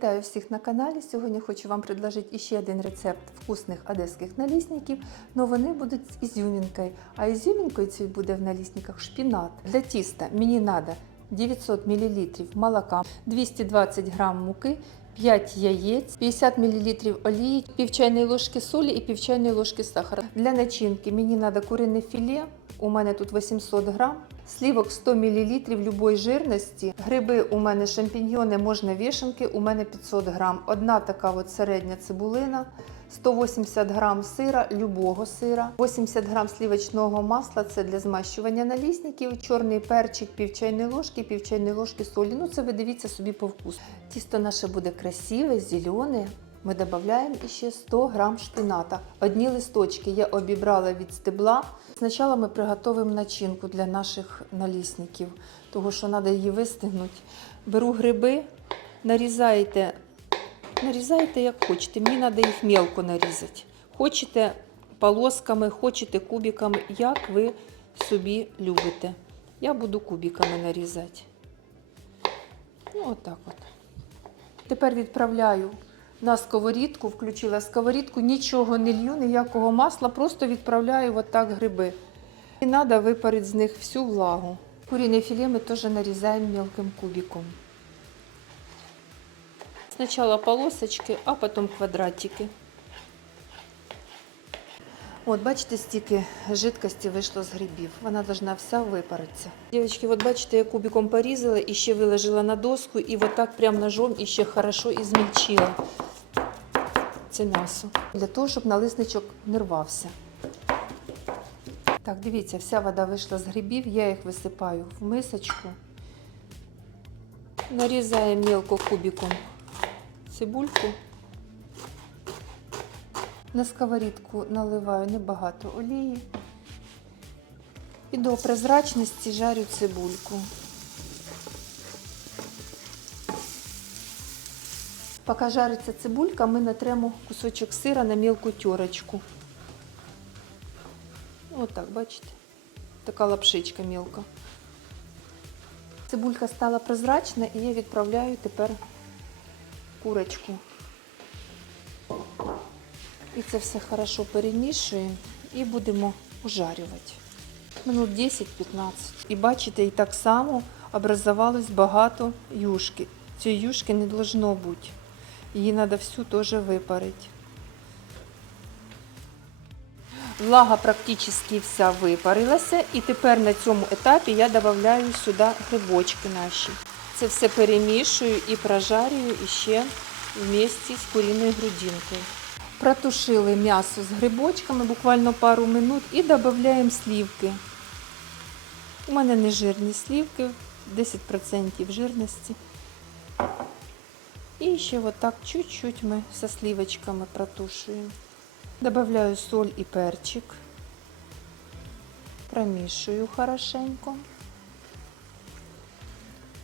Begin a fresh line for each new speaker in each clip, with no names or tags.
Вітаю всіх на каналі. Сьогодні хочу вам предложити ще один рецепт вкусних одеських налісників, але вони будуть з ізюмінкою. А ізюмінкою цією буде в налісниках шпінат. Для тіста мені треба 900 мл молока, 220 г муки, 5 яєць, 50 мл олії, пів чайної ложки солі і пів чайної ложки сахара. Для начинки мені треба курине філе, у мене тут 800 грам, слівок 100 мл любої жирності, гриби у мене шампіньйони, можна вішенки, у мене 500 грам. Одна така от середня цибулина, 180 грам сира, любого сира, 80 грам слівочного масла, це для змащування налісників, чорний перчик, пів чайної ложки, пів чайної ложки солі. Ну це ви дивіться собі по вкусу. Тісто наше буде красиве, зелене. Ми додаємо ще 100 грам шпината. Одні листочки я обібрала від стебла. Спочатку ми приготуємо начинку для наших налісників, тому що треба її вистигнути. Беру гриби, нарізаєте, нарізаєте як хочете. Мені треба їх мелко нарізати. Хочете полосками, хочете кубиками, як ви собі любите. Я буду кубиками нарізати. Ну, отак от. Тепер відправляю на сковорідку, включила сковорідку, нічого не лью, ніякого масла, просто відправляю отак гриби. І треба випарити з них всю влагу. Курине філе ми теж нарізаємо мелким кубиком. Спочатку полосочки, а потім квадратики. От, бачите, стільки жидкості вийшло з грибів. Вона повинна вся випаритися. Дівчатки, от бачите, я кубиком порізала і ще виложила на доску, і отак прям ножом і ще хорошо і змільчила це м'ясо. Для того, щоб налисничок не рвався. Так, дивіться, вся вода вийшла з грибів, я їх висипаю в мисочку. Нарізаю мелко кубиком цибульку. На сковорідку наливаю небагато олії. І до прозрачності жарю цибульку. Поки жариться цибулька, ми натремо кусочок сира на мілку терочку. Отак, бачите? Така лапшичка мілка. Цибулька стала прозрачна і я відправляю тепер курочку. І це все хорошо перемішуємо і будемо ужарювати. Минут 10-15. І бачите, і так само образувалось багато юшки. Цієї юшки не должно бути. Її треба всю теж випарити. Влага практично вся випарилася. І тепер на цьому етапі я додаю сюди грибочки наші. Це все перемішую і прожарюю ще вместе з куріною грудинкою. Протушили м'ясо з грибочками буквально пару минут і додаємо слівки. У мене не жирні слівки, 10% жирності. І ще отак чуть-чуть ми со сливочками протушуємо. Добавляю соль і перчик. Промішую хорошенько.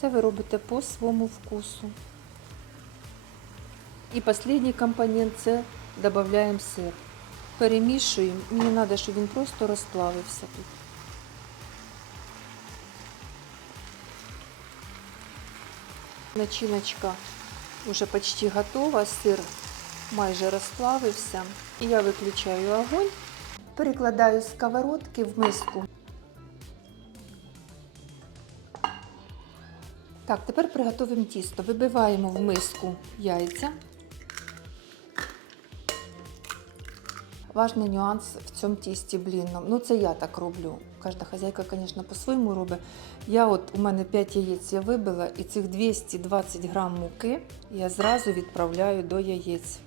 Це ви робите по своєму вкусу. І останній компонент це додаємо сир. Перемішуємо. Мені треба, щоб він просто розплавився тут. Начиночка вже почти готова, сир майже розплавився. І я виключаю огонь, перекладаю з сковородки в миску. Так, тепер приготуємо тісто. Вибиваємо в миску яйця. Важний нюанс в цьому тісті блінном. Ну, це я так роблю. Кожна хазяйка, звісно, по-своєму робить. Я от, у мене 5 яєць я вибила, і цих 220 грам муки я зразу відправляю до яєць.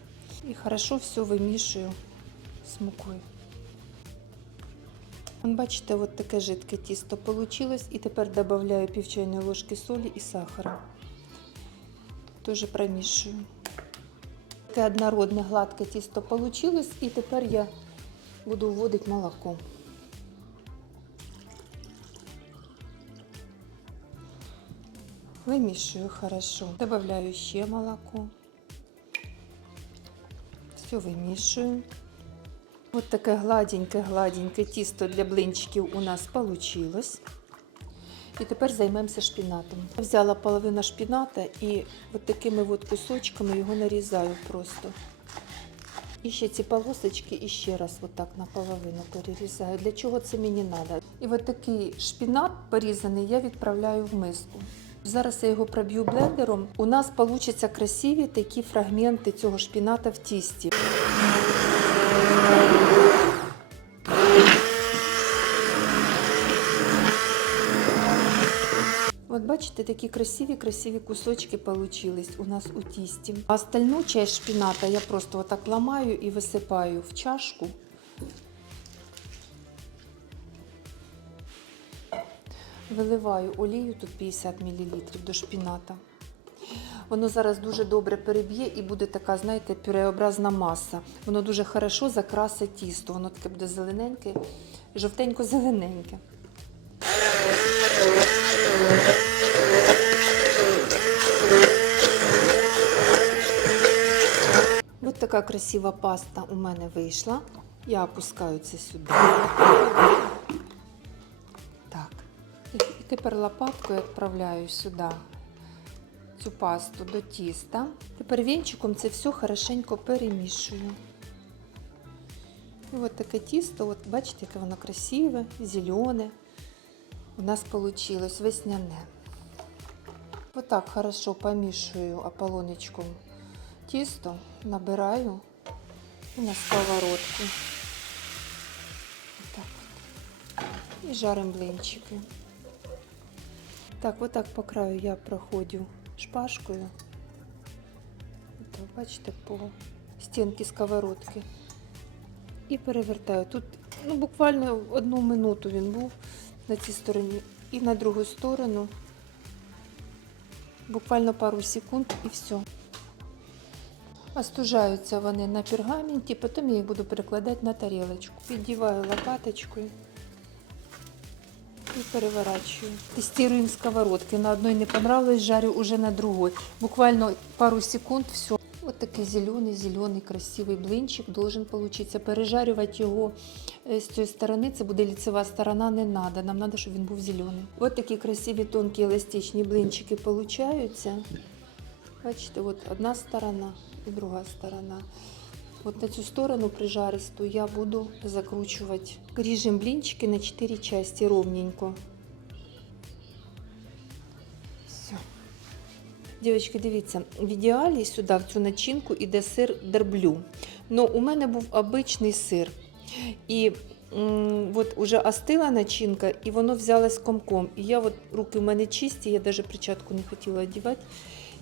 І хорошо все вимішую з мукою. Бачите, от таке жидке тісто вийшло. І тепер додаю пів чайної ложки солі і сахара. Теж промішую. Таке однородне гладке тісто вийшло, і тепер я буду вводити молоко. Вимішую хорошо. Добавляю ще молоко. Все вимішую. Ось таке гладеньке-гладеньке тісто для блинчиків у нас вийшло. І тепер займемося шпінатом. Я взяла половину шпіната і от такими от кусочками його нарізаю просто. І ще ці полосочки і ще раз отак наполовину перерізаю. Для чого це мені треба? І от такий шпінат порізаний я відправляю в миску. Зараз я його проб'ю блендером. У нас получаться красиві такі фрагменти цього шпіната в тісті. От бачите, такі красиві-красиві кусочки получились у нас у тісті. А остальну часть шпіната я просто отак ламаю і висипаю в чашку. Виливаю олію, тут 50 мл до шпіната. Воно зараз дуже добре переб'є і буде така, знаєте, пюреобразна маса. Воно дуже хорошо закрасить тісто. Воно таке буде зелененьке, жовтенько-зелененьке. Ось така красива паста у мене вийшла. Я опускаю це сюди. Тепер лопаткою відправляю сюди цю пасту до тіста. Тепер вінчиком це все хорошенько перемішую. І от таке тісто, от бачите, яке воно красиве, зелене. У нас вийшло весняне. Отак хорошо помішую ополонечком тісто, набираю і на сковородку. І жаримо блинчики. Так, отак по краю я проходжу шпажкою. Отак, бачите, по стінки сковородки. І перевертаю. Тут ну, буквально одну минуту він був на цій стороні і на другу сторону. Буквально пару секунд і все. Остужаються вони на пергаменті, потім я їх буду перекладати на тарілочку. Піддіваю лопаточкою і переворачую. Тестируем сковородки. На одной не понравилось, жарю уже на другой. Буквально пару секунд, все. Вот такий зелений-зелений красивий блинчик должен получиться. Пережарювати його е, з цієї сторони, це буде ліцева сторона, не треба. Нам треба, щоб він був зелений. Ось такі красиві тонкі еластичні блинчики получаються. Бачите, от одна сторона і друга сторона. От на цю сторону прижаристу я буду закручувати. Ріжемо блінчики на 4 части ровненько. Все. Дівчатки, дивіться, в ідеалі сюди, в цю начинку, іде сир дерблю. Ну, у мене був обичний сир. І от уже остила начинка, і воно взялось комком. І я от руки в мене чисті, я навіть перчатку не хотіла одягати.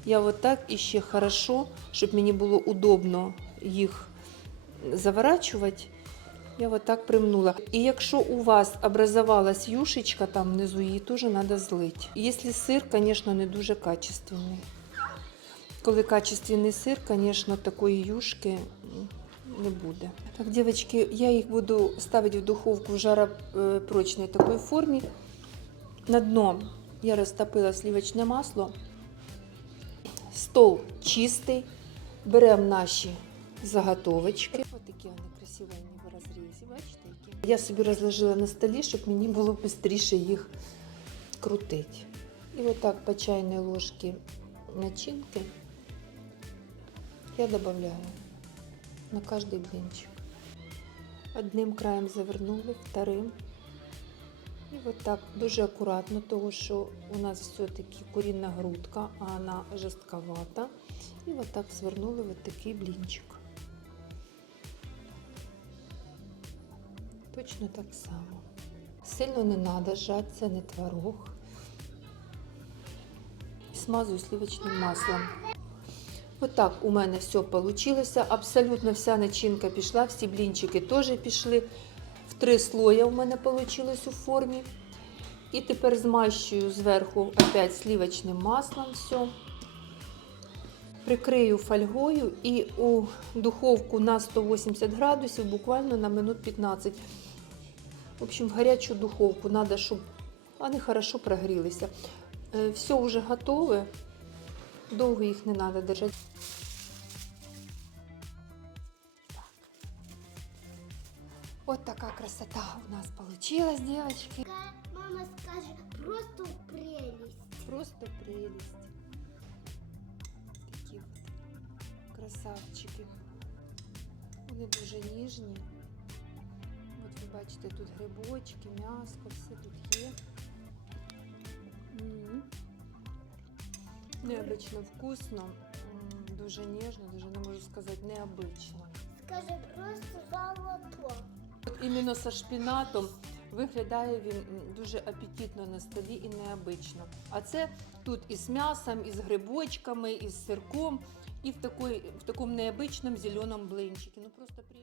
Я от так і ще хорошо, щоб мені було удобно їх заворачувати. Я вот так примнула. І якщо у вас образовалась юшечка там внизу, її теж треба злити. Якщо сир, звісно, не дуже качественний. Коли качественний сир, звісно, такої юшки не буде. Так, дівчатки, я їх буду ставити в духовку в жаропрочній такій формі. На дно я розтопила сливочне масло. Стол чистий. Беремо наші заготовочки. Ось такі вони красивенні в розрізі, бачите, які. Я собі розложила на столі, щоб мені було швидше їх крутити. І отак по чайній ложці начинки я додаю на кожний блинчик. Одним краєм завернули, вторим. І от так дуже акуратно, тому що у нас все-таки курінна грудка, а вона жорстковата. І от так звернули от такий блінчик. Точно так само. Сильно не треба жати, це не творог. Смазую сливочним маслом. Отак у мене все вийшло. Абсолютно вся начинка пішла, всі блінчики теж пішли. В три слоя у мене вийшло у формі. І тепер змащую зверху опять сливочним маслом все. Прикрию фольгою і у духовку на 180 градусів буквально на минут 15. В общем, в гарячу духовку треба, щоб вони хорошо прогрілися. Е, Все вже готове. Довго їх не треба держати. Вот такая красота у нас получилась, девочки.
Мама скажет, просто прелесть.
Просто прелесть. Такі от красавчики. Вони дуже ніжні. Бачите, тут грибочки, м'яско, все тут є. Необично вкусно, дуже ніжно, дуже не можу сказати, необично.
Скажи, просто золото.
От іменно со шпінатом виглядає він дуже апетитно на столі і необично. А це тут із м'ясом, із грибочками, із сирком, і в, такой, в такому необичному зеленому блинчику. Ну просто прелість.